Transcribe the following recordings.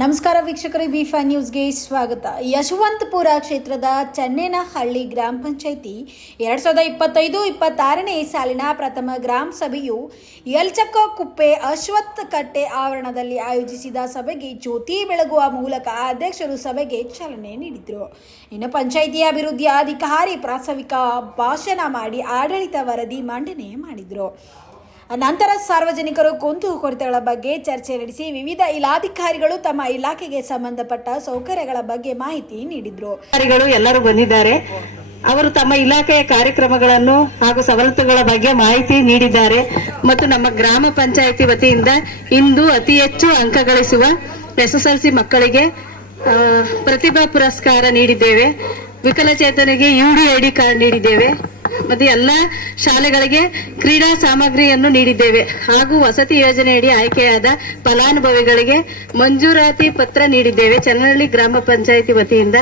ನಮಸ್ಕಾರ ವೀಕ್ಷಕರೇ, ಬಿ5 ನ್ಯೂಸ್ಗೆ ಸ್ವಾಗತ. ಯಶವಂತಪುರ ಕ್ಷೇತ್ರದ ಚನ್ನೇನಹಳ್ಳಿ ಗ್ರಾಮ ಪಂಚಾಯಿತಿ 2025-26ನೇ ಸಾಲಿನ ಪ್ರಥಮ ಗ್ರಾಮ ಸಭೆಯು ಯಲ್ಚಕ್ಕಕುಪ್ಪೆ ಅಶ್ವತ್ಥ ಕಟ್ಟೆ ಆವರಣದಲ್ಲಿ ಆಯೋಜಿಸಿದ ಸಭೆಗೆ ಜ್ಯೋತಿ ಬೆಳಗುವ ಮೂಲಕ ಅಧ್ಯಕ್ಷರು ಸಭೆಗೆ ಚಾಲನೆ ನೀಡಿದರು. ಇನ್ನು ಪಂಚಾಯಿತಿ ಅಭಿವೃದ್ಧಿ ಅಧಿಕಾರಿ ಪ್ರಾಸ್ತಾವಿಕ ಭಾಷಣ ಮಾಡಿ ಆಡಳಿತ ವರದಿ ಮಂಡನೆ ಮಾಡಿದರು. ನಂತರ ಸಾರ್ವಜನಿಕರು ಕುಂದುಕೊರತೆಗಳ ಬಗ್ಗೆ ಚರ್ಚೆ ನಡೆಸಿ ವಿವಿಧ ಇಲಾಖಾಧಿಕಾರಿಗಳು ತಮ್ಮ ಇಲಾಖೆಗೆ ಸಂಬಂಧಪಟ್ಟ ಸೌಕರ್ಯಗಳ ಬಗ್ಗೆ ಮಾಹಿತಿ ನೀಡಿದರು. ಅಧಿಕಾರಿಗಳು ಎಲ್ಲರೂ ಬಂದಿದ್ದಾರೆ. ಅವರು ತಮ್ಮ ಇಲಾಖೆಯ ಕಾರ್ಯಕ್ರಮಗಳನ್ನು ಹಾಗೂ ಸವಲತ್ತುಗಳ ಬಗ್ಗೆ ಮಾಹಿತಿ ನೀಡಿದ್ದಾರೆ. ಮತ್ತು ನಮ್ಮ ಗ್ರಾಮ ಪಂಚಾಯಿತಿ ವತಿಯಿಂದ ಇಂದು ಅತಿ ಹೆಚ್ಚು ಅಂಕ ಗಳಿಸುವ SSLC ಮಕ್ಕಳಿಗೆ ಪ್ರತಿಭಾ ಪುರಸ್ಕಾರ ನೀಡಿದ್ದೇವೆ. ವಿಕಲಚೇತನಿಗೆ UDID ಕಾರ್ಡ್ ನೀಡಿದ್ದೇವೆ ಮತ್ತು ಎಲ್ಲ ಶಾಲೆಗಳಿಗೆ ಕ್ರೀಡಾ ಸಾಮಗ್ರಿಯನ್ನು ನೀಡಿದ್ದೇವೆ. ಹಾಗೂ ವಸತಿ ಯೋಜನೆಯಡಿ ಆಯ್ಕೆಯಾದ ಫಲಾನುಭವಿಗಳಿಗೆ ಮಂಜೂರಾತಿ ಪತ್ರ ನೀಡಿದ್ದೇವೆ. ಚನ್ನಹಳ್ಳಿ ಗ್ರಾಮ ಪಂಚಾಯಿತಿ ವತಿಯಿಂದ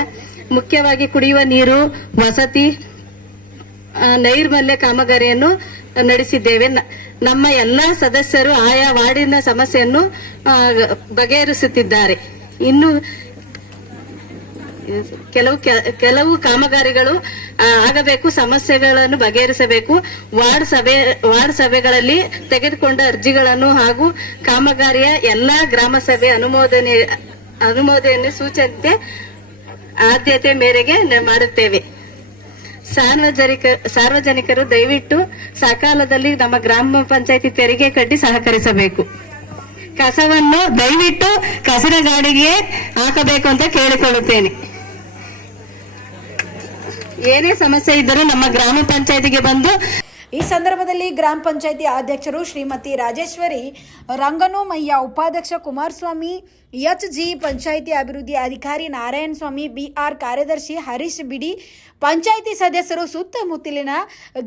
ಮುಖ್ಯವಾಗಿ ಕುಡಿಯುವ ನೀರು, ವಸತಿ, ನೈರ್ಮಲ್ಯ ಕಾಮಗಾರಿಯನ್ನು ನಡೆಸಿದ್ದೇವೆ. ನಮ್ಮ ಎಲ್ಲ ಸದಸ್ಯರು ಆಯಾ ವಾರ್ಡಿನ ಸಮಸ್ಯೆಯನ್ನು ಬಗೆಹರಿಸುತ್ತಿದ್ದಾರೆ. ಇನ್ನು ಕೆಲವು ಕಾಮಗಾರಿಗಳು ಆಗಬೇಕು, ಸಮಸ್ಯೆಗಳನ್ನು ಬಗೆಹರಿಸಬೇಕು. ವಾರ್ಡ್ ಸಭೆಗಳಲ್ಲಿ ತೆಗೆದುಕೊಂಡ ಅರ್ಜಿಗಳನ್ನು ಹಾಗೂ ಕಾಮಗಾರಿಯ ಎಲ್ಲಾ ಗ್ರಾಮ ಸಭೆ ಅನುಮೋದನೆ ಸೂಚನೆ ಆದ್ಯತೆ ಮೇರೆಗೆ ಮಾಡುತ್ತೇವೆ. ಸಾರ್ವಜನಿಕರು ದಯವಿಟ್ಟು ಸಕಾಲದಲ್ಲಿ ನಮ್ಮ ಗ್ರಾಮ ಪಂಚಾಯಿತಿ ತೆರಿಗೆ ಕಟ್ಟಿ ಸಹಕರಿಸಬೇಕು. ಕಸವನ್ನು ದಯವಿಟ್ಟು ಕಸದ ಗಾಡಿಗೆ ಹಾಕಬೇಕು ಅಂತ ಕೇಳಿಕೊಳ್ಳುತ್ತೇನೆ. ಏನೇ ಸಮಸ್ಯೆ ಇದ್ದರೂ ನಮ್ಮ ಗ್ರಾಮ ಪಂಚಾಯತಿಗೆ ಬಂದು. ಈ ಸಂದರ್ಭದಲ್ಲಿ ಗ್ರಾಮ ಪಂಚಾಯಿತಿ ಅಧ್ಯಕ್ಷರು ಶ್ರೀಮತಿ ರಾಜೇಶ್ವರಿ ರಂಗನೋಮಯ್ಯ, ಉಪಾಧ್ಯಕ್ಷ ಕುಮಾರಸ್ವಾಮಿ HG, ಪಂಚಾಯಿತಿ ಅಭಿವೃದ್ಧಿ ಅಧಿಕಾರಿ ನಾರಾಯಣ ಸ್ವಾಮಿ BR, ಕಾರ್ಯದರ್ಶಿ ಹರೀಶ್ ಬಿಡಿ, ಪಂಚಾಯಿತಿ ಸದಸ್ಯರು, ಸುತ್ತಮುತ್ತಲಿನ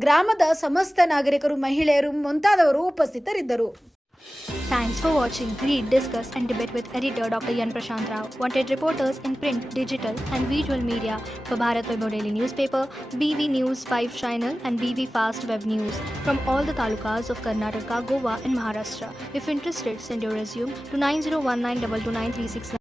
ಗ್ರಾಮದ ಸಮಸ್ತ ನಾಗರಿಕರು, ಮಹಿಳೆಯರು ಮುಂತಾದವರು ಉಪಸ್ಥಿತರಿದ್ದರು. Thanks for watching Read, Discuss and Debate with editor Dr. Yan Prashant Rao. Wanted reporters in print, digital and visual media for Bharat Vaibhav Daily Newspaper, BV News 5 Channel and BV Fast Web News from all the talukas of Karnataka, Goa and Maharashtra. If interested, send your resume to 9019229369.